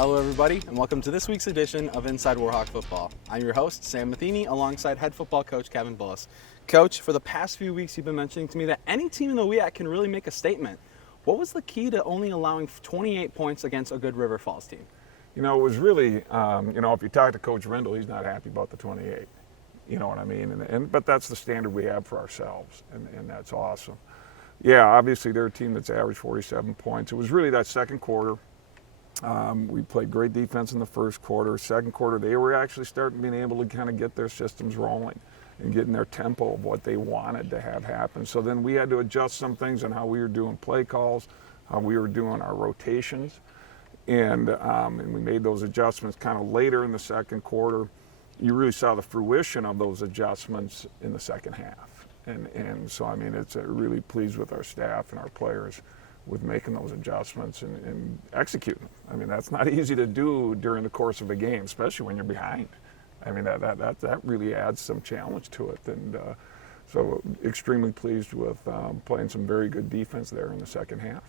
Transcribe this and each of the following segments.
Hello everybody, and welcome to this week's edition of Inside Warhawk Football. I'm your host, Sam Matheny, alongside head football coach Kevin Bullis. Coach, for the past few weeks you've been mentioning to me that any team in the WIAC can really make a statement. What was the key to only allowing 28 points against a good River Falls team? You know, it was really, if you talk to Coach Rendell, he's not happy about the 28. You know what I mean? But that's the standard we have for ourselves, and that's awesome. Yeah, obviously they're a team that's averaged 47 points. It was really that second quarter. We played great defense in the first quarter. Second quarter, they were actually starting being able to kind of get their systems rolling and getting their tempo of what they wanted to have happen. So then we had to adjust some things on how we were doing play calls, how we were doing our rotations. And we made those adjustments kind of later in the second quarter. You really saw the fruition of those adjustments in the second half. And so, I mean, it's really pleased with our staff and our players with making those adjustments and executing them. I mean, that's not easy to do during the course of a game, especially when you're behind. I mean, that really adds some challenge to it. And so extremely pleased with playing some very good defense there in the second half.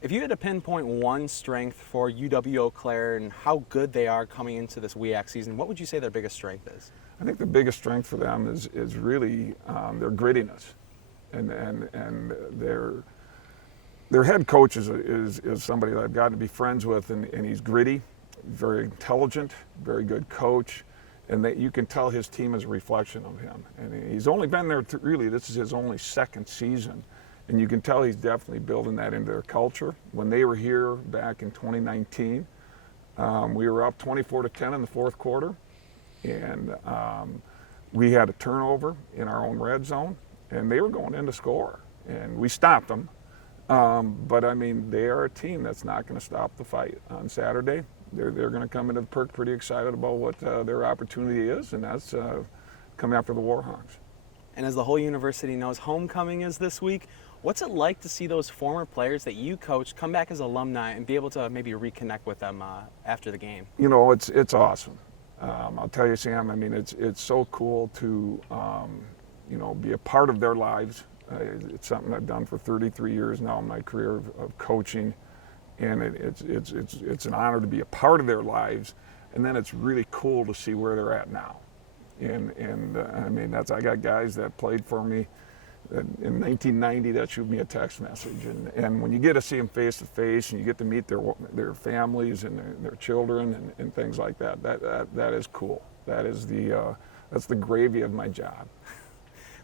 If you had to pinpoint one strength for UW-Eau Claire and how good they are coming into this WIAC season, what would you say their biggest strength is? I think the biggest strength for them is really their grittiness, and their head coach is somebody that I've gotten to be friends with, and he's gritty, very intelligent, very good coach, and that you can tell his team is a reflection of him. And he's only been there really, this is his only second season. And you can tell he's definitely building that into their culture. When they were here back in 2019, we were up 24-10 in the fourth quarter, and we had a turnover in our own red zone, and they were going in to score, and we stopped them. But I mean, they are a team that's not going to stop the fight on Saturday. They're going to come into the perk pretty excited about what their opportunity is, and that's coming after the Warhawks. And as the whole university knows, homecoming is this week. What's it like to see those former players that you coach come back as alumni and be able to maybe reconnect with them after the game? You know, it's awesome. I'll tell you, Sam, I mean, it's so cool to, be a part of their lives. It's something I've done for 33 years now in my career of coaching, and it's an honor to be a part of their lives. And then it's really cool to see where they're at now. And I mean, I got guys that played for me in 1990 that shoot me a text message, and when you get to see them face to face and you get to meet their families and their children and things like that, that is cool. That's the gravy of my job.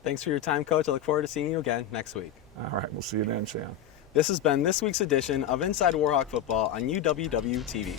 Thanks for your time, Coach. I look forward to seeing you again next week. All right, we'll see you then, Sam. This has been this week's edition of Inside Warhawk Football on UWW-TV.